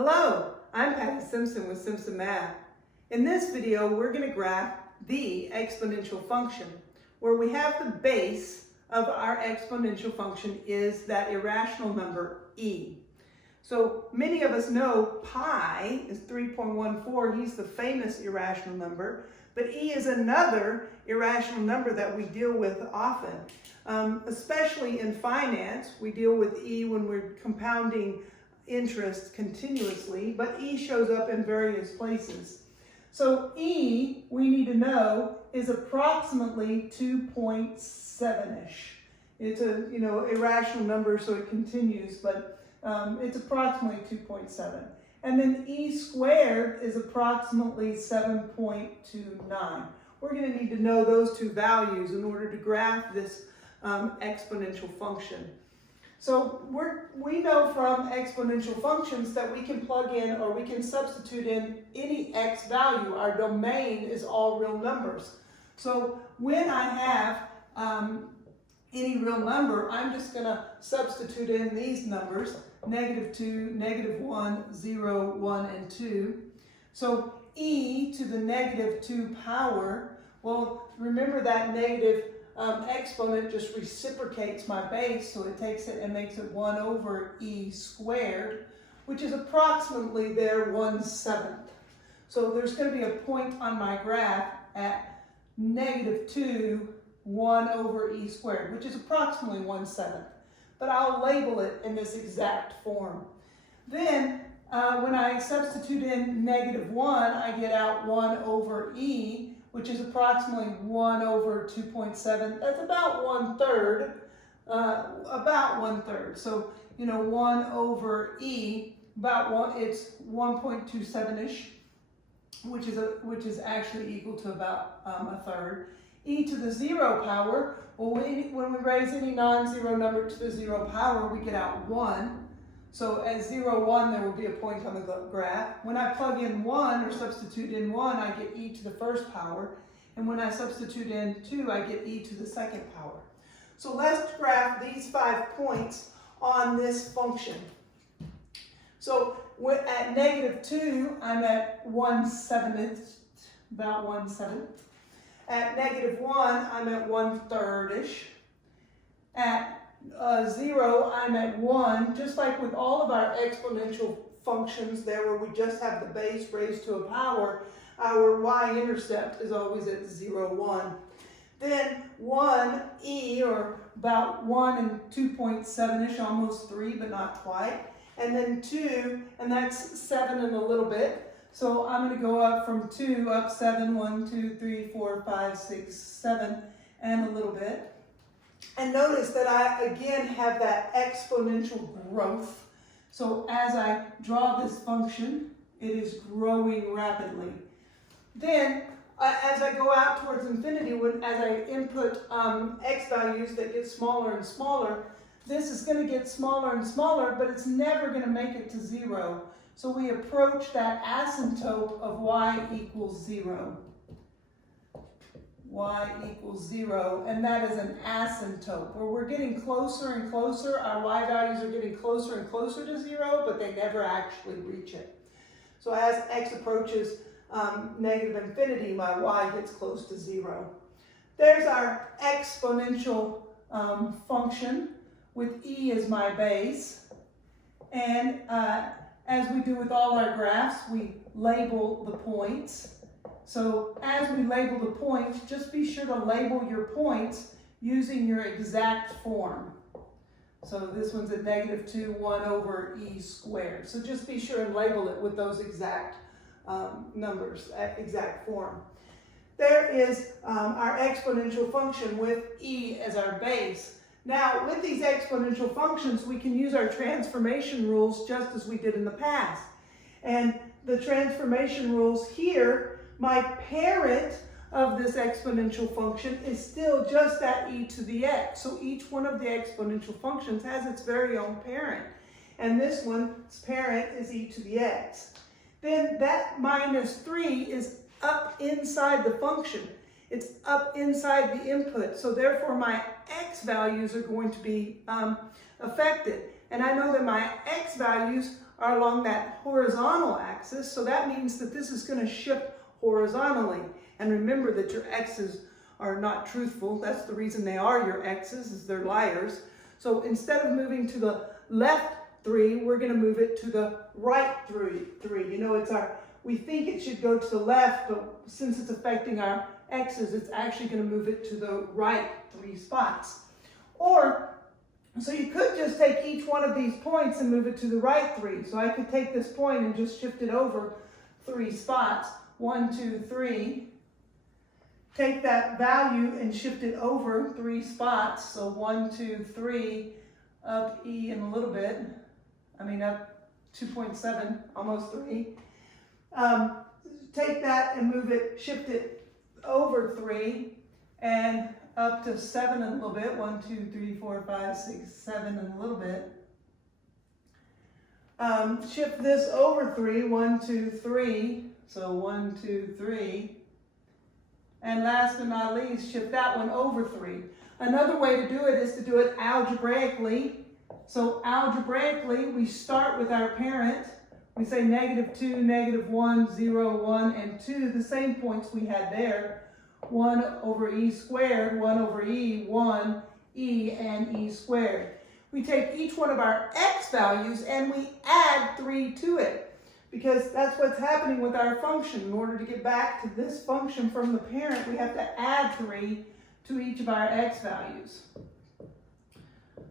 Hello, I'm Patty Simpson with Simpson Math. In this video, we're going to graph the exponential function, where we have the base of our exponential function is that irrational number e. So many of us know pi is 3.14. He's the famous irrational number, but e is another irrational number that we deal with often. Especially in finance, we deal with e when we're compounding interest continuously, but e shows up in various places. So e, we need to know, is approximately 2.7-ish. It's a irrational number, so it continues, but it's approximately 2.7. And then e squared is approximately 7.29. We're going to need to know those two values in order to graph this exponential function. So we know from exponential functions that we can plug in or we can substitute in any x value. Our domain is all real numbers. So when I have any real number, I'm just going to substitute in these numbers, -2, -1, 0, 1, and 2. So e to the -2 power, well, remember that negative exponent just reciprocates my base, so it takes it and makes it 1 over e squared, which is approximately there 1/7. So there's going to be a point on my graph at -2, 1 over e squared, which is approximately 1/7. But I'll label it in this exact form. Then when I substitute in -1, I get out 1 over e, which is approximately 1 over 2.7. That's about 1/3, about 1/3. So, 1 over e, it's 1.27-ish, which is actually equal to about 1/3. E to the 0 power, well, when we raise any non-zero number to the 0 power, we get out 1. So at 0, 1, there will be a point on the graph. When I plug in 1 or substitute in 1, I get e to the first power. And when I substitute in 2, I get e to the second power. So let's graph these 5 points on this function. So at -2, I'm at 1/7, about 1/7. At -1, I'm at 1/3-ish. At 0, I'm at 1, just like with all of our exponential functions there where we just have the base raised to a power, our y-intercept is always at 0, 1. Then 1e, or about 1 and 2.7-ish, almost 3, but not quite. And then 2, and that's 7 and a little bit. So I'm going to go up from 2, up 7, 1, 2, 3, 4, 5, 6, 7, and a little bit. And notice that I, again, have that exponential growth. So as I draw this function, it is growing rapidly. Then, as I go out towards infinity, as I input x values that get smaller and smaller, this is going to get smaller and smaller, but it's never going to make it to 0. So we approach that asymptote of y equals 0. Y equals 0, and that is an asymptote, where we're getting closer and closer. Our y values are getting closer and closer to 0, but they never actually reach it. So as x approaches negative infinity, my y gets close to 0. There's our exponential function with e as my base. And as we do with all our graphs, we label the points. So as we label the points, just be sure to label your points using your exact form. So this one's at -2, 1 over e squared. So just be sure and label it with those exact numbers, exact form. There is our exponential function with e as our base. Now, with these exponential functions, we can use our transformation rules just as we did in the past. And the transformation rules here, my parent of this exponential function is still just that e to the x. So each one of the exponential functions has its very own parent. And this one's parent is e to the x. Then that -3 is up inside the function. It's up inside the input. So therefore my x values are going to be affected. And I know that my x values are along that horizontal axis, so that means that this is going to shift horizontally. And remember that your x's are not truthful. That's the reason they are your x's, is they're liars. So instead of moving to the left 3, we're going to move it to the right 3. You know, we think it should go to the left, but since it's affecting our x's, it's actually going to move it to the right 3 spots. Or, so you could just take each one of these points and move it to the right 3. So I could take this point and just shift it over 3 spots. 1, 2, 3. Take that value and shift it over 3 spots. So 1, 2, 3, up E in a little bit. Up 2.7, almost 3. Take that and move it, shift it over 3 and up to 7 in a little bit. 1, 2, 3, 4, 5, 6, 7 in a little bit. Shift this over 3, 1, 2, 3. So 1, 2, 3. And last but not least, shift that one over 3. Another way to do it is to do it algebraically. So algebraically, we start with our parent. We say -2, -1, 0, 1, and 2, the same points we had there. 1 over e squared, 1 over e, 1, e, and e squared. We take each one of our x values and we add 3 to it, because that's what's happening with our function. In order to get back to this function from the parent, we have to add 3 to each of our x values.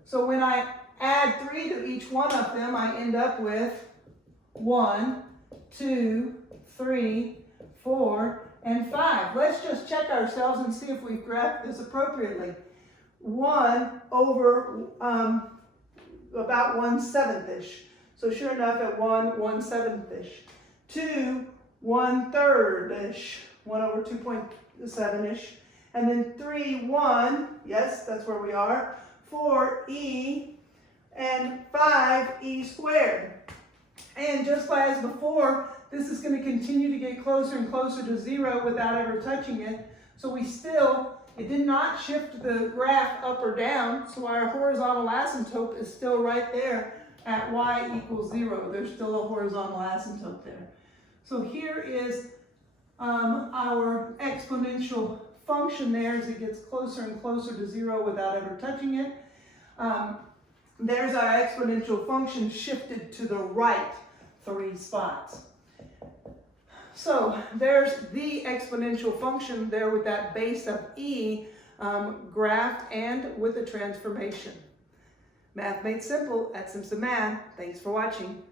So when I add 3 to each one of them, I end up with 1, 2, 3, 4, and 5. Let's just check ourselves and see if we've graphed this appropriately. 1 over about 1/7-ish. So sure enough, at 1, 1/7-ish. 2, 1/3-ish. 1 over 2.7-ish. And then 3, 1. Yes, that's where we are. 4, e. And 5, e squared. And just as before, this is going to continue to get closer and closer to 0 without ever touching it. So it did not shift the graph up or down, so our horizontal asymptote is still right there at y equals 0. There's still a horizontal asymptote there. So here is our exponential function there as it gets closer and closer to 0 without ever touching it. There's our exponential function shifted to the right 3 spots. So there's the exponential function there with that base of e graphed and with a transformation. Math made simple at Simpson Math. Thanks for watching.